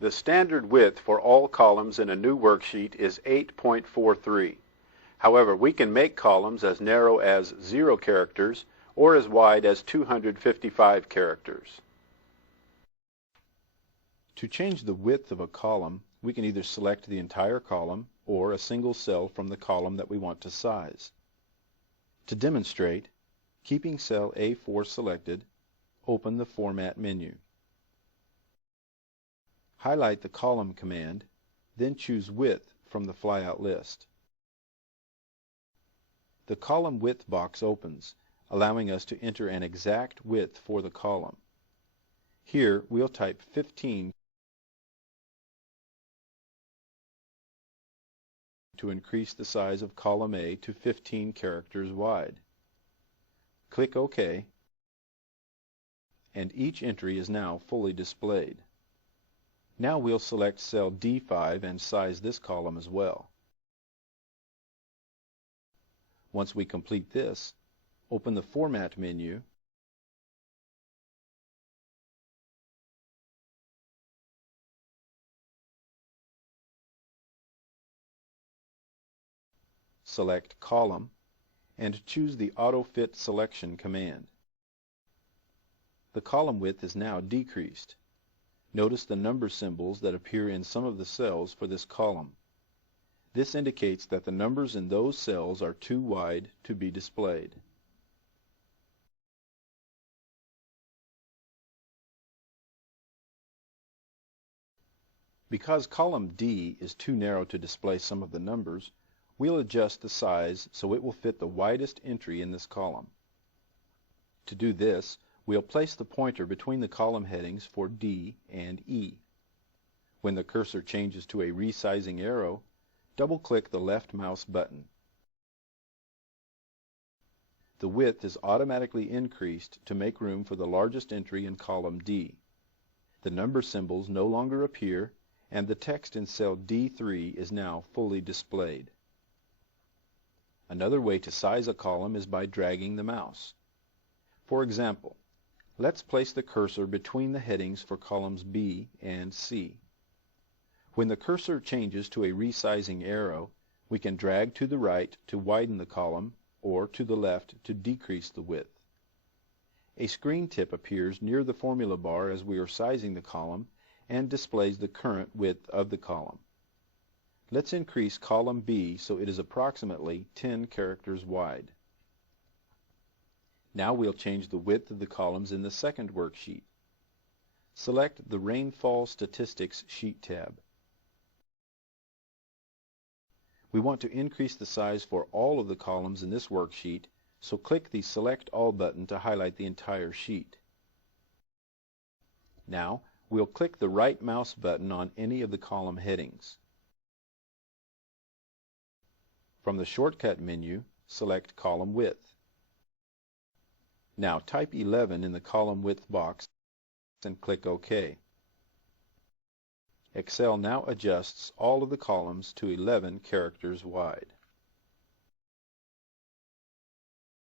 The standard width for all columns in a new worksheet is 8.43. However, we can make columns as narrow as 0 characters or as wide as 255 characters. To change the width of a column, we can either select the entire column or a single cell from the column that we want to size. To demonstrate, keeping cell A4 selected, open the Format menu. Highlight the Column command, then choose Width from the flyout list. The Column Width box opens, allowing us to enter an exact width for the column. Here, we'll type 15 to increase the size of column A to 15 characters wide. Click OK, and each entry is now fully displayed. Now we'll select cell D5 and size this column as well. Once we complete this, open the Format menu, select Column, and choose the AutoFit selection command. The column width is now decreased. Notice the number symbols that appear in some of the cells for this column. This indicates that the numbers in those cells are too wide to be displayed. Because column D is too narrow to display some of the numbers, we'll adjust the size so it will fit the widest entry in this column. To do this, we'll place the pointer between the column headings for D and E. When the cursor changes to a resizing arrow, double-click the left mouse button. The width is automatically increased to make room for the largest entry in column D. The number symbols no longer appear, and the text in cell D3 is now fully displayed. Another way to size a column is by dragging the mouse. For example, let's place the cursor between the headings for columns B and C. When the cursor changes to a resizing arrow, we can drag to the right to widen the column or to the left to decrease the width. A screen tip appears near the formula bar as we are sizing the column and displays the current width of the column. Let's increase column B so it is approximately 10 characters wide. Now we'll change the width of the columns in the second worksheet. Select the Rainfall Statistics Sheet tab. We want to increase the size for all of the columns in this worksheet, so click the Select All button to highlight the entire sheet. Now, we'll click the right mouse button on any of the column headings. From the Shortcut menu, select Column Width. Now type 11 in the column width box and click OK. Excel now adjusts all of the columns to 11 characters wide.